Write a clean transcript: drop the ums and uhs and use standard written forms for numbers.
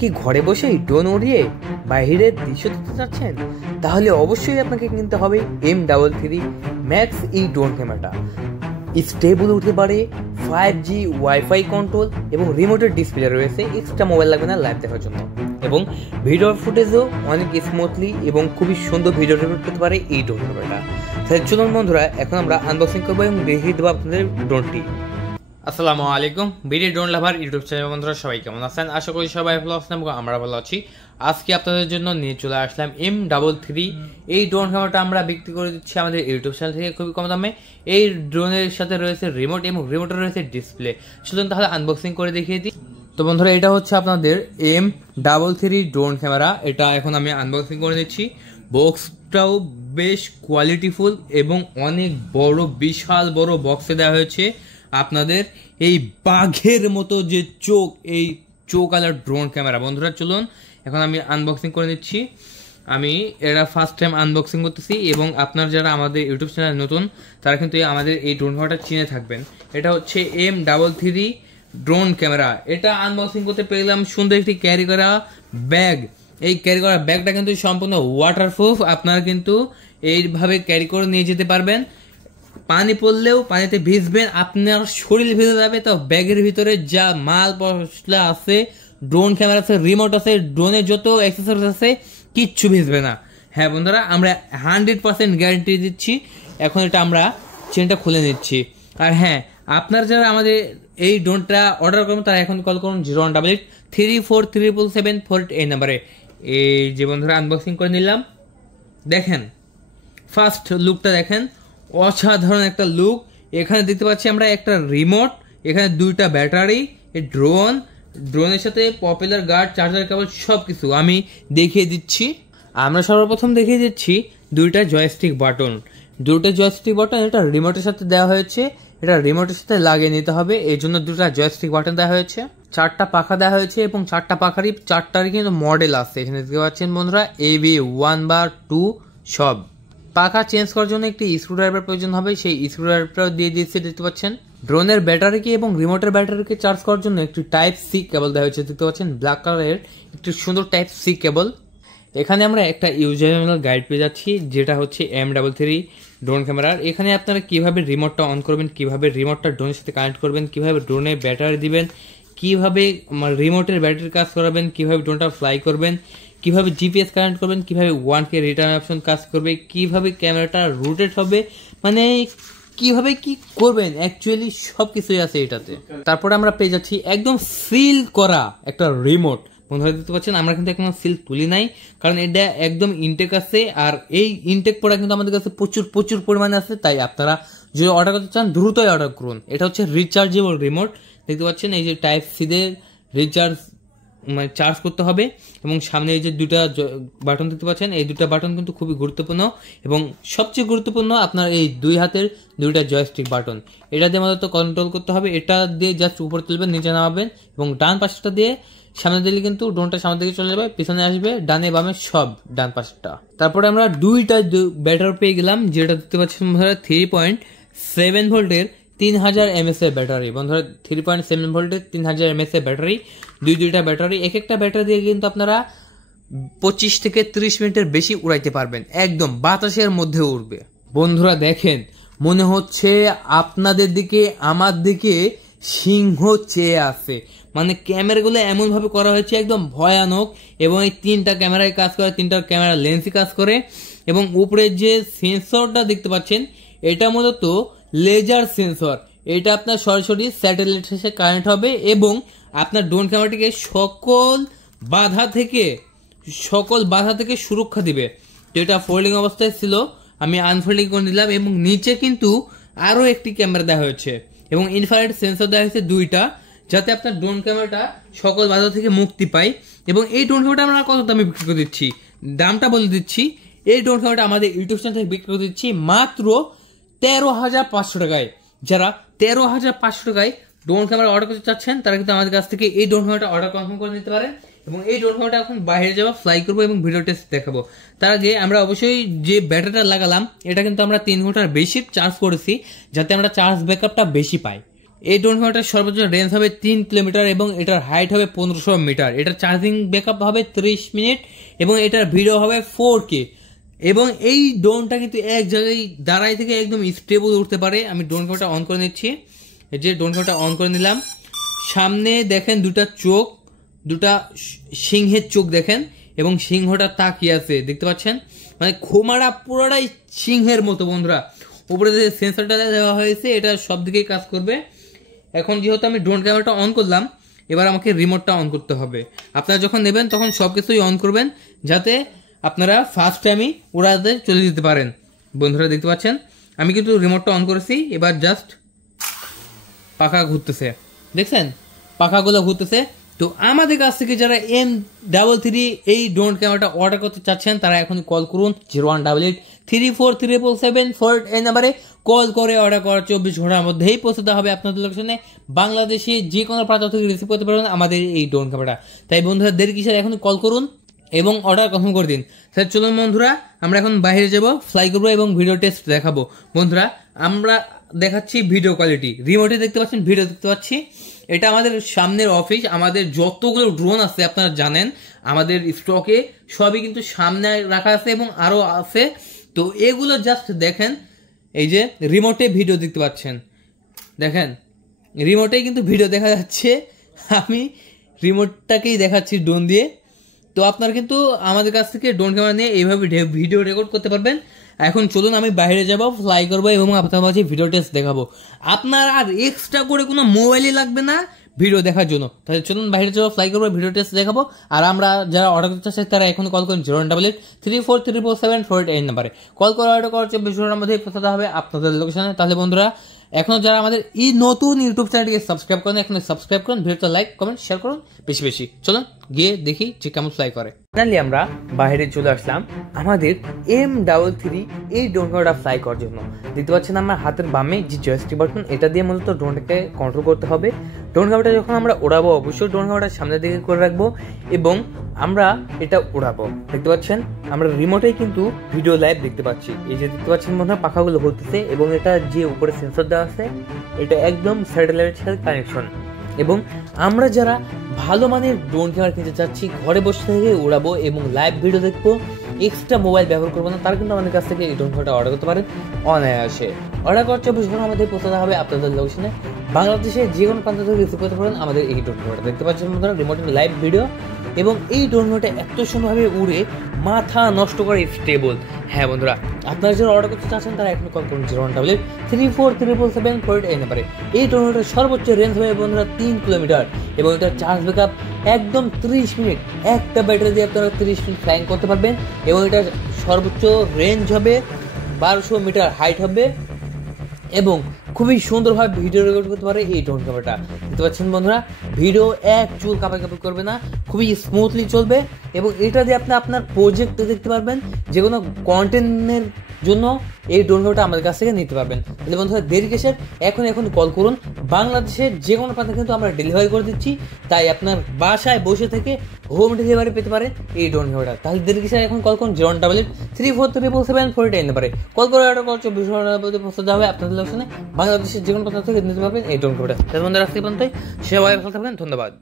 কি ঘরে বসেই ড্রোন উড়িয়ে বাইরের দৃশ্য দেখতে চাচ্ছেন? তাহলে অবশ্যই আপনাকে কিনতে হবে M33 ম্যাক্স এই ড্রোন ক্যামেরাটা। স্টেবল উঠতে পারে, 5G ওয়াইফাই কন্ট্রোল এবং রিমোটের ডিসপ্লে রয়েছে। এক্সট্রা মোবাইল লাগবে না লাইভ দেখার জন্য, এবং ভিডিও ফুটেজও অনেক স্মুথলি এবং খুবই সুন্দর ভিডিও রেকর্ড করতে পারে এই ড্রোন ক্যামেরাটা। তাই চলুন বন্ধুরা, এখন আমরা আনবক্সিং করবো এবং দেখিয়ে দেবো আপনাদের ড্রোনটি। আসসালামু আলাইকুম বিডি ড্রোন লাভার ইউটিউব চ্যানেল বন্ধুরা, সবাই কেমন আছেন? আশা করি সবাই ভালো আছেন এবং আমরা ভালো আছি। আজকে আপনাদের জন্য নিয়ে চলে আসলাম M33 এই ড্রোন ক্যামেরাটা আমরা বিক্রি করে দিচ্ছি আমাদের ইউটিউব চ্যানেল থেকে খুবই কম দামে। এই ড্রোনের সাথে রয়েছে রিমোট এবং রিমোটের রয়েছে ডিসপ্লে। চলুন তাহলে আনবক্সিং করে দেখিয়ে দিই। তো বন্ধুরা, এটা হচ্ছে আপনাদের M33 ড্রোন ক্যামেরা। এটা এখন আমি আনবক্সিং করে দিচ্ছি। বক্সটাও বেশ কোয়ালিটিফুল এবং অনেক বড়, বিশাল বড় বক্সে দেওয়া হয়েছে আপনাদের এই বাঘের মতো যে চোখ, এই চোখ আলার ড্রোন ক্যামেরা। বন্ধুরা চলুন এখন আমি আনবক্সিং করে নিচ্ছি। আমি এটা ফার্স্ট টাইম আনবক্সিং করতেছি এবং আপনার যারা আমাদের ইউটিউব চ্যানেল নতুন তারা কিন্তু আমাদের এই ড্রোন ক্যামেরাটা চিনে থাকবেন। এটা হচ্ছে M33 ড্রোন ক্যামেরা। এটা আনবক্সিং করতে পেলাম সুন্দর একটি ক্যারি করা ব্যাগ। এই ক্যারি করা ব্যাগটা কিন্তু সম্পূর্ণ ওয়াটারপ্রুফ। আপনারা কিন্তু এইভাবে ক্যারি করে নিয়ে যেতে পারবেন। পানি পড়লেও পানিতে ভিজবেন, আপনার শরীর ভিজে যাবে, তো ব্যাগের ভিতরে যা মাল মশলা আছে, ড্রোন ক্যামেরা আছে, রিমোট আছে, ড্রোনের যত অ্যাক্সেসরিজ আছে, কিচ্ছু ভিজবে না। হ্যাঁ বন্ধুরা, আমরা 100% গ্যারান্টি দিচ্ছি। এখন এটা আমরা চেনটা খুলে নিচ্ছি। আর হ্যাঁ, আপনারা যারা আমাদের এই ড্রোনটা অর্ডার করবেন তারা এখন কল করুন 0188347774 এই নাম্বারে। এই যে বন্ধুরা আনবক্সিং করে নিলাম। দেখেন ফার্স্ট লুকটা দেখেন, অসাধারণ একটা লুক। এখানে দেখতে পাচ্ছি আমরা একটা রিমোট, এখানে দুইটা ব্যাটারি, ড্রোনের সাথে পপুলার গার্ড, চার্জার কেবল সবকিছু আমি দেখিয়ে দিচ্ছি। আমরা সর্বপ্রথম দেখিয়ে দিচ্ছি দুইটা জয়স্টিক বাটন। এটা রিমোটের সাথে দেওয়া হয়েছে, এটা রিমোটের সাথে লাগিয়ে নিতে হবে, এই জন্য দুটা জয়স্টিক বাটন দেওয়া হয়েছে। 4টা পাখা দেওয়া হয়েছে এবং 4টা পাখারই 4টারই কিন্তু মডেল আছে। এখানে দেখতে পাচ্ছেন বন্ধুরা AB1 বা 2 সব। পাখা চেঞ্জ করার জন্য একটি স্ক্রুড্রাইভার প্রয়োজন হবে, সেই স্ক্রুড্রাইভারটাও দিয়ে দিয়েছে দেখতে পাচ্ছেন। ড্রোনের ব্যাটারিকে এবং রিমোটের ব্যাটারিকে চার্জ করার জন্য একটি টাইপ সি কেবল দেওয়া হয়েছে দেখতে পাচ্ছেন, ব্ল্যাক কালারের একটি সুন্দর টাইপ সি কেবল। এখানে আমরা একটা ইউজার ম্যানুয়াল গাইড পেয়ে যাচ্ছি, যেটা হচ্ছে M33 ড্রোন ক্যামেরার। এখানে আপনারা কিভাবে রিমোটটা অন করবেন, কিভাবে রিমোটটা ড্রোনের সাথে কানেক্ট করবেন, কিভাবে ড্রোনে ব্যাটারি দিবেন, কিভাবে রিমোটের ব্যাটারি কাজ করাবেন, কিভাবে ড্রোনটা ফ্লাই করবেন, কিভাবে জিপিএস কানেক্ট করবেন, কিভাবে 1K রিটার্ন অপশন কাজ করবে, কিভাবে ক্যামেরাটা রোটেট হবে, মানে কিভাবে কি করবেন, অ্যাকচুয়ালি সবকিছুই আছে এটাতে। তারপরে আমরা পেয়ে যাচ্ছি একদম সিল করা একটা রিমোট। বন্ধুরা দেখতে পাচ্ছেন আমরা কিন্তু এখন সিল তুলি নাই, কারণ এটা একদম ইনটেক আছে। আর এই ইনটেক প্রোডাক্ট কিন্তু আমাদের কাছে প্রচুর পরিমাণে আছে। তাই আপনারা যদি অর্ডার করতে চান দ্রুতই অর্ডার করুন। এটা হচ্ছে রিচার্জেবল রিমোট। দেখতে পাচ্ছেন এই যে টাইপ সি দের রিচার্জ, মানে চার্জ করতে হবে। এবং সামনে এই যে দুটা বাটন দেখতে পাচ্ছেন, এই দুটা বাটন কিন্তু খুবই গুরুত্বপূর্ণ এবং সবচেয়ে গুরুত্বপূর্ণ আপনার এই দুই হাতের দুইটা জয়স্টিক বাটন। এটা দিয়ে মূলত কন্ট্রোল করতে হবে। এটা দিয়ে জাস্ট উপরে তুলবেন, নিচে নামাবেন এবং ডান পাশটা দিয়ে সামনে দিলে কিন্তু ড্রোনটা সামনের দিকে চলে যাবে, পিছনে আসবে, ডানে বামে সব ডান পাশটা। তারপরে আমরা দুইটা ব্যাটারি পেয়ে গেলাম, যেটা দেখতে পাচ্ছেন বন্ধুরা 3.7 ভোল্টের 3000 mAh এর ব্যাটারি। বন্ধুরা 3.7 ভোল্টের 3000 mAh এর ব্যাটারি, দুইটা ব্যাটারি। এক একটা ব্যাটারি দিয়ে কিন্তু আপনারা 25 থেকে 30 মিনিটের বেশি উড়াইতে পারবেন, একদম বাতাসের মধ্যে উড়বে। বন্ধুরা দেখেন, মনে হচ্ছে আপনাদের দিকে আমার দিকে সিংহ চেয়ে আছে। মানে ক্যামেরাগুলো এমন ভাবে করা হয়েছে একদম ভয়ানক। এবং এই 3টা ক্যামেরায় কাজ করে, 3টা ক্যামেরা লেন্সই কাজ করে। এবং উপরে যে সেন্সরটা দেখতে পাচ্ছেন, এটা মূলত লেজার সেন্সর। এটা আপনার সরাসরি স্যাটেলাইট এসে কানেক্ট হবে এবং আপনার ড্রোন ক্যামেরাটিকে সকল বাধা থেকে সুরক্ষা দিবে। তো এটা ফোল্ডিং অবস্থায় ছিল, আমি আনফোল্ডিং করে নিলাম। এবং নিচে কিন্তু আরো একটি ক্যামেরা দেওয়া হয়েছে এবং ইনফ্রারেড সেন্সর দেওয়া হয়েছে 2টা, যাতে আপনার ড্রোন ক্যামেরাটা সকল বাধা থেকে মুক্তি পায়। এবং এই ড্রোন ক্যামেরাটা আমরা কত দামে বিক্রি করে দিচ্ছি, দামটা বলে দিচ্ছি। এই ড্রোন ক্যামেরাটা আমাদের ইউটিউব চ্যানেল থেকে বিক্রি করে দিচ্ছি মাত্র 13,500 টাকায়। যারা 13,500 টাকায় ড্রোন ক্যামেরা অর্ডার করতে চাচ্ছেন তারা কিন্তু আমাদের কাছ থেকে এই ড্রোন ক্যামেরাটা অর্ডার কনফার্ম করে নিতে পারেন। এবং এই ড্রোন ক্যামেরাটা এখন বাইরে যাবো, ফ্লাই করবো এবং ভিডিও টেস্ট দেখাবো। তার আগে আমরা অবশ্যই যে ব্যাটারিটা লাগালাম, এটা কিন্তু আমরা 3 ঘন্টার বেশি চার্জ করেছি, যাতে আমরা চার্জ ব্যাকআপটা বেশি পাই। এই ড্রোন ক্যামেরাটার সর্বোচ্চ রেঞ্জ হবে 3 কিলোমিটার এবং এটার হাইট হবে 1500 মিটার। এটার চার্জিং ব্যাকআপ হবে 30 মিনিট এবং এটার ভিডিও হবে 4K। এবং এই ড্রোনটা কিন্তু এক জায়গায় দাঁড়াই থেকে একদম স্টেবল উঠতে পারে। আমি ড্রোন ক্যামেরাটা অন করে নিচ্ছি। এই যে ড্রোন ক্যামেরাটা অন করে নিলাম। সামনে দেখেন দুটা চোখ, দুটা সিংহের চোখ দেখেন এবং সিংহটা তাকিয়ে আছে, দেখতে পাচ্ছেন? মানে খোমারা পুরোটাই সিংহের মতো বন্ধুরা। উপরে যে সেন্সরটা দেওয়া হয়েছে এটা সব দিকেই কাজ করবে। এখন যেহেতু আমি ড্রোন ক্যামেরাটা অন করলাম, এবার আমাকে রিমোটটা অন করতে হবে। আপনারা যখন নেবেন তখন সব কিছুই অন করবেন যাতে আপনারা ফার্স্ট টাইমই উড়াতে চলে যেতে পারেন। বন্ধুরা দেখতে পাচ্ছেন আমি কিন্তু রিমোটটা অন করেছি। এবার জাস্ট পাখা ঘুরতেছে, দেখছেন পাখাগুলো ঘুরতেছে। তো আমাদের কাছ থেকে যারা M33 এই ড্রোন ক্যামেরাটা অর্ডার করতে চাচ্ছেন তারা এখন কল করুন 0188347774 এই নাম্বারে কল করে অর্ডার করার 24 ঘন্টার মধ্যেই পৌঁছাতে হবে আপনাদের লোকেশনে। বাংলাদেশে যে কোনো প্রান্ত থেকে রিসিভ করতে পারবেন আমাদের এই ড্রোন ক্যামেরাটা। তাই বন্ধুরা দেরি কিসের, এখন কল করুন এবং অর্ডার কনফার্ম করে দিন। তাহলে চলুন বন্ধুরা আমরা এখন বাইরে যাব, ফ্লাই করবো এবং ভিডিও টেস্ট দেখাবো। বন্ধুরা আমরা দেখাচ্ছি ভিডিও কোয়ালিটি। রিমোটে দেখতে পাচ্ছেন ভিডিও দেখতে পাচ্ছি। এটা আমাদের সামনের অফিস। আমাদের যতগুলো ড্রোন আছে আপনারা জানেন আমাদের স্টকে সবই কিন্তু সামনে রাখা আছে এবং আরো আছে। তো এগুলো জাস্ট দেখেন, এই যে রিমোটে ভিডিও দেখতে পাচ্ছেন, দেখেন রিমোটে কিন্তু ভিডিও দেখা যাচ্ছে। আমি রিমোটটাকেই দেখাচ্ছি ড্রোন দিয়ে। তো আপনারা কিন্তু আমাদের কাছ থেকে ড্রোন ক্যামেরা নিয়ে এইভাবে ভিডিও রেকর্ড করতে পারবেন। এখন চলুন আমি বাইরে যাব, ফ্লাই করবো এবং আপনার মাঝে ভিডিও টেস্ট দেখাবো। আপনার আর এক্সট্রা করে কোনো মোবাইলই লাগবে না ভিডিও দেখার জন্য। তাহলে চলুন বাইরে যাবো, ফ্লাই করবো, ভিডিও টেস্ট দেখাবো। আর আমরা যারা অর্ডার করতে চাচ্ছি তারা এখন কল করুন 018834347748 নাম্বারে কল করে অর্ডার করার 24 ঘন্টার মধ্যে পৌঁছাতে হবে আপনাদের লোকেশনে। তাহলে বন্ধুরা এখনো যারা আমাদের এই নতুন ইউটিউব চ্যানেলটিকে সাবস্ক্রাইব করেন এখন সাবস্ক্রাইব করুন, ভিডিওটা লাইক কমেন্ট শেয়ার করুন বেশি বেশি। চলুন গিয়ে দেখি যে কেমন ফ্লাই করে। ফাইনালি আমরা বাইরে চলে আসলাম আমাদের M33 এই ড্রোন ক্যামেরাটা ফ্লাই করার জন্য। দেখতে পাচ্ছেন আমার হাতের বামে যে জয়স্টিক বাটন, এটা দিয়ে মূলত ড্রোনটাকে কন্ট্রোল করতে হবে। ড্রোন ক্যামেরাটা যখন আমরা উড়াবো অবশ্যই ড্রোন ক্যামেরাটা সামনের দিকে করে রাখবো এবং আমরা এটা উড়াবো। দেখতে পাচ্ছেন আমরা রিমোটেই কিন্তু ভিডিও লাইভ দেখতে পাচ্ছি। এই যে দেখতে পাচ্ছেন মনে হয় পাখাগুলো ঘুরতেছে এবং এটা যে উপরে সেন্সর দেওয়া আছে এটা একদম স্যাটেলাইটের সাথে কানেকশন। এবং আমরা যারা ভালো মানের ড্রোন ক্যামেরা কিনতে চাচ্ছি, ঘরে বসে থেকে উড়াবো এবং লাইভ ভিডিও দেখবো, এক্সট্রা মোবাইল ব্যবহার করবো না, তারা কিন্তু আমাদের কাছ থেকে এই ড্রোন ক্যামেরাটা অর্ডার করতে পারেন অনায়াসে। অর্ডার করার 24 ঘন্টার মধ্যে পৌঁছাতে হবে আপনাদের লোকেশনে। বাংলাদেশে যে কোনো প্রান্ত থেকে রিসিভ করতে পারেন আমাদের এই ড্রোন ক্যামেরাটা। দেখতে পাচ্ছেন বন্ধুরা রিমোটের লাইভ ভিডিও এবং এই ড্রোন ক্যামেরাটা এত সুন্দরভাবে উড়ে মাথা নষ্ট করে স্টেবল। হ্যাঁ বন্ধুরা আপনারা যারা অর্ডার করতে চাচ্ছেন তারা এখন কল করুন 0188347774 এই নাম্বারে। এই ড্রোন ক্যামেরাটার সর্বোচ্চ রেঞ্জ হবে বন্ধুরা 3 কিলোমিটার এবং এটার চার্জ ব্যাকআপ একদম 30 মিনিট। একটা ব্যাটারি দিয়ে আপনারা 30 মিনিট ফ্লাইং করতে পারবেন এবং এটার সর্বোচ্চ রেঞ্জ হবে 1200 মিটার হাইট হবে এবং খুবই সুন্দরভাবে ভিডিও রেকর্ড করতে পারে এই ড্রোন ক্যামেরাটা। দেখতে পাচ্ছেন বন্ধুরা ভিডিও এক চুল কাঁপাকাঁপি করবে না, খুবই স্মুথলি চলবে এবং এটা দিয়ে আপনি আপনার প্রজেক্ট দেখতে পারবেন, যে কোনো কন্টেন্টের জন্য এই ড্রোন ক্যামেরাটা আমাদের কাছ থেকে নিতে পারবেন। তাহলে বন্ধুরা দেরি কিসের, এখন কল করুন। বাংলাদেশের যে কোনো প্রান্তে কিন্তু আমরা ডেলিভারি করে দিচ্ছি, তাই আপনার বাসায় বসে থেকে হোম ডেলিভারি পেতে পারেন এই ড্রোন ক্যামেরাটা। তাহলে দেরি কিসের, এখন কল করুন 0188347774 নাম্বারে কল করে অর্ডার করার 24 ঘন্টার মধ্যে পৌঁছাতে হবে আপনাদের লোকেশনে। বাংলাদেশের যে কোনো প্রান্ত থেকে নিতে পারবেন এই ড্রোন ক্যামেরাটা। তাহলে বন্ধুরা আজকে পর্যন্তই, সবাই ভালো থাকবেন, ধন্যবাদ।